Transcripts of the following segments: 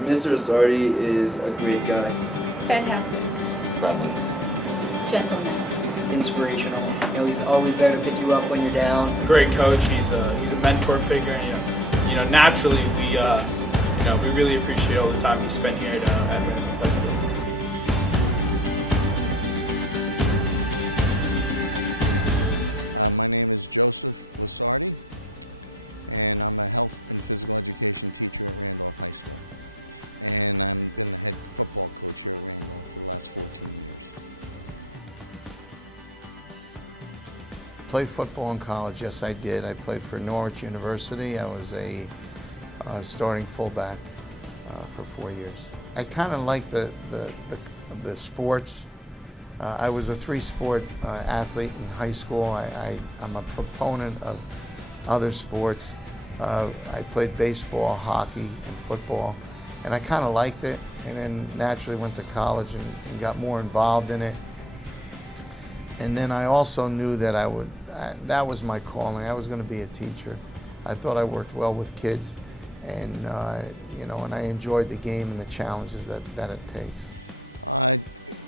Mr. Lusardi is a great guy. Fantastic. Friendly. Gentleman. Inspirational. He's always there to pick you up when you're down. Great coach. He's a mentor figure. Naturally we really appreciate all the time he spent here at Randolph High School. My name is Joseph Lusardi, and I'm a health and physical education teacher at Randolph High School. And I've been the head football coach here at Randolph for the last 14 years. Played football in college, yes I did. I played for Norwich University. I was a starting fullback for 4 years. I kind of like the sports. I was a three-sport athlete in high school. I'm a proponent of other sports. I played baseball, hockey, and football, and I kind of liked it, and then naturally went to college and got more involved in it. And then I also knew that that was my calling. I was going to be a teacher. I thought I worked well with kids, and and I enjoyed the game and the challenges that it takes.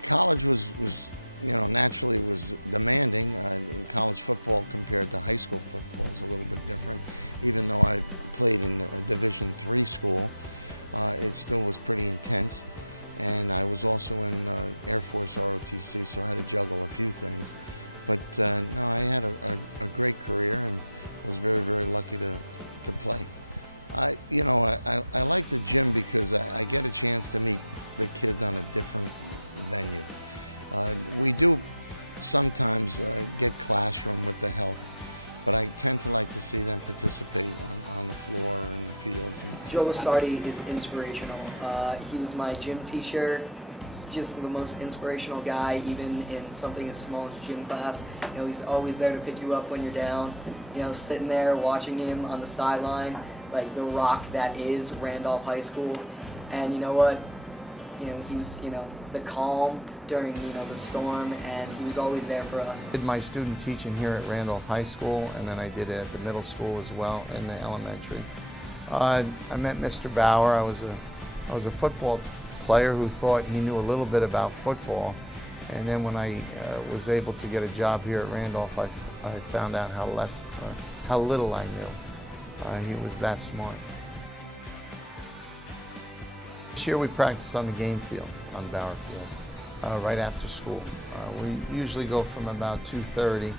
College was naturally was demanding. In college football compared to high school football is a little bit different. Even though I played in a Division III school, it still was pretty intense. And I was also in Air Force ROTC, so I had to juggle a few things. But no, I had a great career and was very, very lucky to play. I like the gym because I get a chance to meet the kids on a different venue. We do sometimes get classroom with the health, but I tend to like to see them participate on the floor or in the fields. Joe Lusardi is inspirational. He was my gym teacher. He's just the most inspirational guy, even in something as small as gym class. He's always there to pick you up when you're down. Sitting there watching him on the sideline, like the rock that is Randolph High School. And you know what? He was, the calm during, the storm, and he was always there for us. I did my student teaching here at Randolph High School, and then I did it at the middle school as well, and the elementary. I met Mr. Bauer. I was a football player who thought he knew a little bit about football, and then when I was able to get a job here at Randolph, I found out how little I knew. He was that smart. This year we practice on the game field, on Bauer Field, right after school. We usually go from about 2:30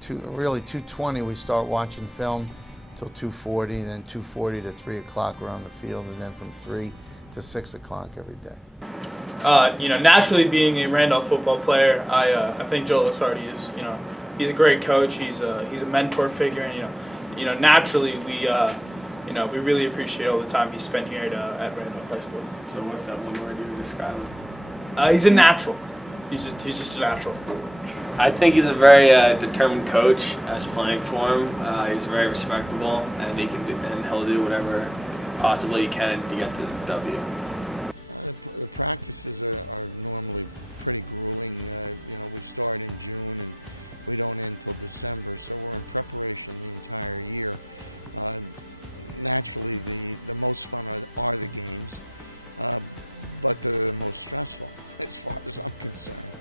to really 2:20 we start watching film till 2:40, then 2:40 to 3 o'clock we're on the field, and then from 3 to 6 o'clock every day. Naturally being a Randolph football player, I think Joe Lusardi is, he's a great coach. He's a mentor figure, and naturally we really appreciate all the time he spent here at Randolph High School. So what's that one word you would describe him? He's a natural. He's just a natural. I think he's a very determined coach. As playing for him, he's very respectable, and he'll do whatever possibly he can to get the W. The practices are normally pretty grueling. We start in June and we don't end till December, so we're in preparation the entire year. Naturally, the most fun are the games, but the most stressful, as far as I'm concerned.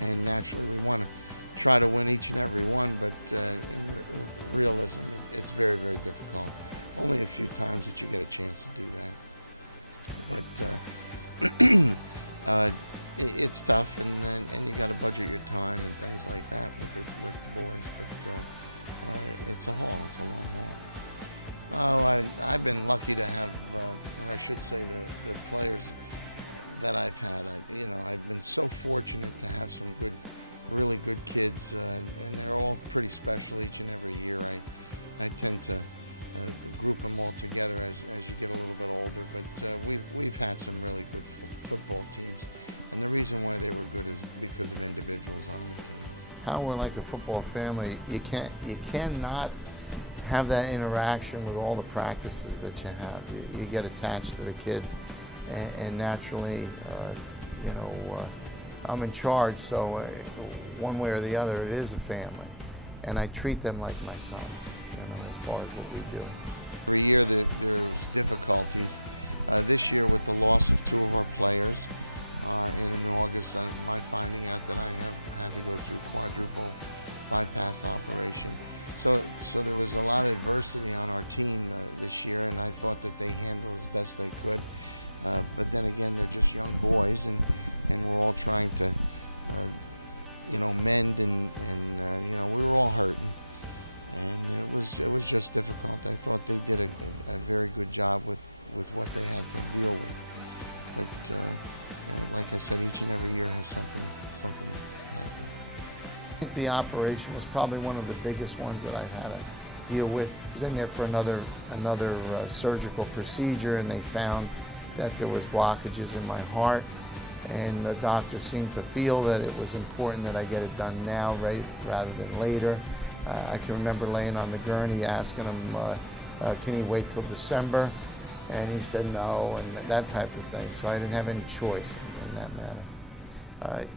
And naturally, we want to try to win each and every one, but in realism, it's very, very difficult. Only a few times that you get a chance to do that. But it's tough, and you got to budget your time and things like that with the boys. But it's a haul. It's a long haul. Oh, I've been lucky to have, or I should say, the players that I've had. I've been so fortunate to have some really good kids, and they're all pretty special each and every year. I tend to group them all together as you get a little bit older, but we've had some really good football teams, and the reason why they were good is because of individuals on the team. How we're like a football family, you cannot have that interaction with all the practices that you have. You get attached to the kids, and naturally, I'm in charge, so one way or the other, it is a family, and I treat them like my sons, as far as what we do. Every year there's difficulties. This year with the loss of two of our players in August, my finding out that I have had to go through quadruple bypass operation. So there was a lot of adversity on our team this year, and I thought that they handled as best they could. But then again, they're just young boys, and we're all trying to, mend, and we were all hurting, and it was just difficult. I thought they did a very good job with what they had to deal with. But like I said, each and every year has something happen. I think the operation was probably one of the biggest ones that I've had to deal with. I was in there for another surgical procedure, and they found that there was blockages in my heart, and the doctor seemed to feel that it was important that I get it done now rather than later. I can remember laying on the gurney asking him, can he wait till December? And he said no, and that type of thing. So I didn't have any choice in that matter.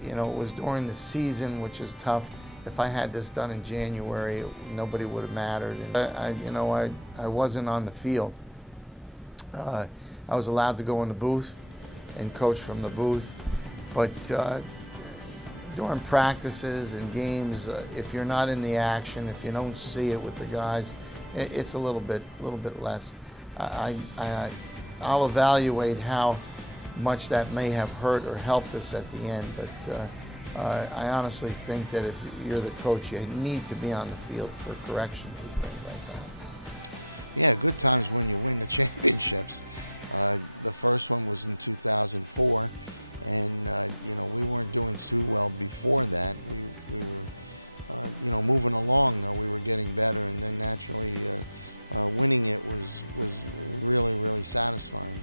It was during the season, which is tough. If I had this done in January, nobody would have mattered. And I wasn't on the field. I was allowed to go in the booth and coach from the booth, but during practices and games, if you're not in the action, if you don't see it with the guys, it's a little bit less. I'll evaluate how much that may have hurt or helped us at the end, but I honestly think that if you're the coach, you need to be on the field for corrections and things like that. Yeah, good times when you win the championships. The first one was in 2004, and we weren't doing too well before that. We were moving along, though. We were getting better, and then naturally winning it was really satisfying.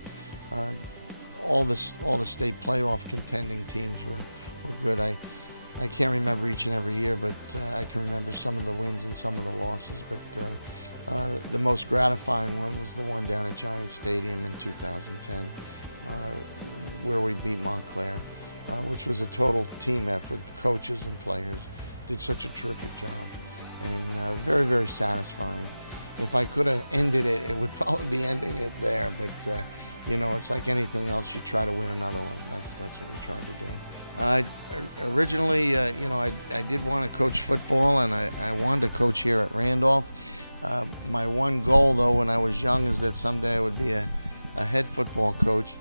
All the state playoff contending teams were good. I can't remember each and every year, but I can remember some of the wins and some of the losses. But the most gratifying one was the one down at Giant Stadium in 2010, where we beat Montclair, which was a total team effort. The coaches and players did such a terrific job, and very satisfying. If I could have ended it, it would probably be ending it there. But it's like anything else. You try to win another one. That's what we tried to do. Originally, I did want to coach football, and I wanted to coach here at Randolph. My one goal, though, when I was young, is that someday I would be a head football coach,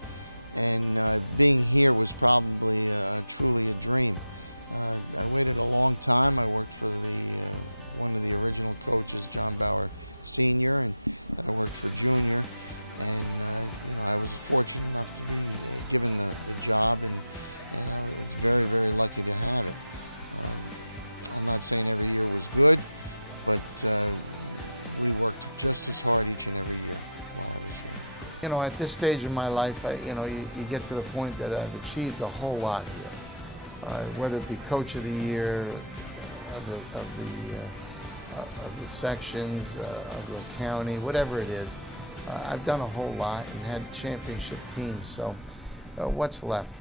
and being here was probably truly a dream. I waited a long time. I worked for one of the original coaches, John Bauer Sr., and then I worked for Junior, and I was fortunate enough to be given the job, and I was very lucky to have it. I'm not saying every year was good, but we worked just as hard each and every year while I was here. At this stage of my life, you get to the point that I've achieved a whole lot here, whether it be Coach of the Year, of the sections, of the county, whatever it is. I've done a whole lot and had championship teams. So, what's left?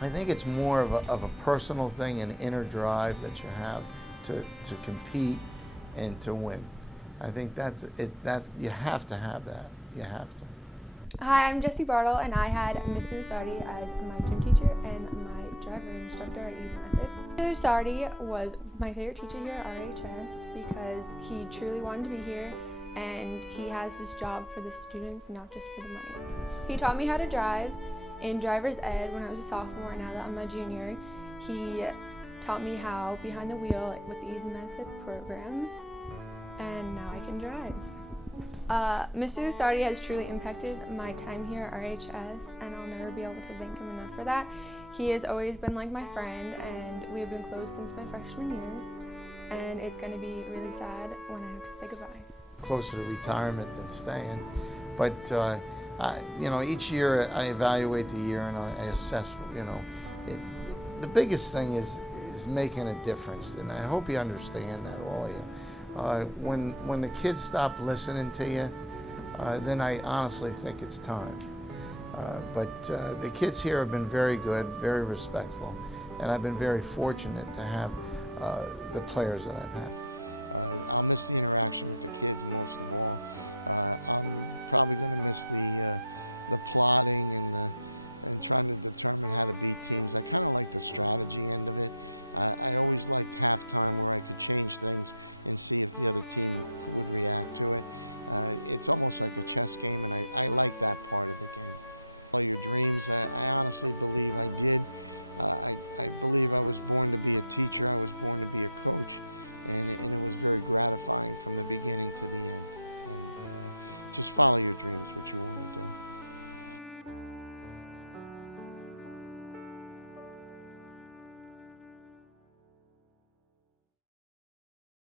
I think it's more of a personal thing, an inner drive that you have to compete and to win. I think that's it. You have to have that. You have to. Hi, I'm Jessie Bartle, and I had Mr. Lusardi as my gym teacher and my driver instructor at Easy Method. Mr. Lusardi was my favorite teacher here at RHS because he truly wanted to be here, and he has this job for the students, not just for the money. He taught me how to drive in driver's ed when I was a sophomore, and now that I'm a junior, he taught me how behind the wheel with the Easy Method program, and now I can drive. Mr. Lusardi has truly impacted my time here at RHS, and I'll never be able to thank him enough for that. He has always been like my friend, and we have been close since my freshman year, and it's going to be really sad when I have to say goodbye. Closer to retirement than staying, but each year I evaluate the year and I assess. The biggest thing is making a difference, and I hope you understand that, all of you. When the kids stop listening to you, then I honestly think it's time. But the kids here have been very good, very respectful, and I've been very fortunate to have the players that I've had. I'll miss the interaction with the kids most of all. I'm probably going to miss the plotting and trying to determine how to beat teams. I kind of like the strategy end of it. I always liked halftime where I could change things and see if the other team would react to it. It's almost like a chess game, and I like that part of the game. All your dreams, I honestly believe I did. I believe I was born to be a teacher. I was born to be a coach, and it was very gratifying from the beginning to the end. And just follow your dreams, what you want to do.